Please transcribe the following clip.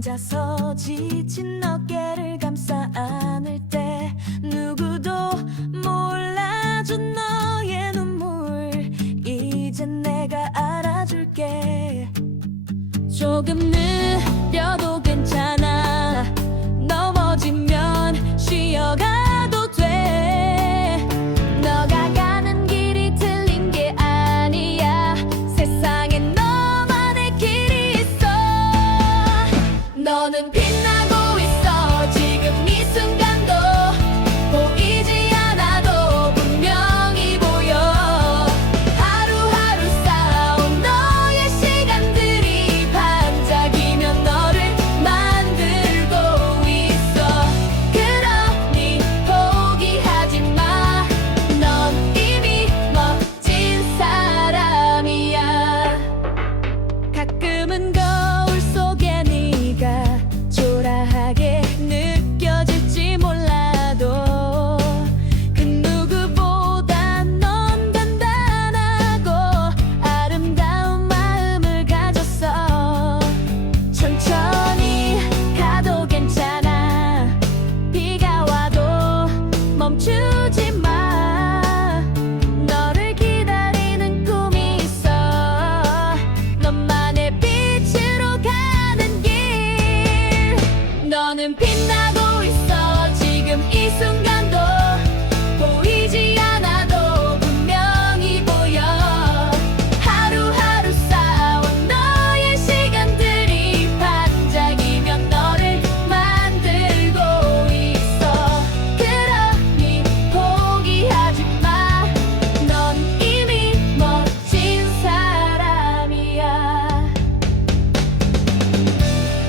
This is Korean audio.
혼자서 지친 어깨를 감싸 안을 때 누구도 몰라준 너의 눈물. 이젠 내가 알아줄게. 조금 느려도 은 빛나 나는 빛나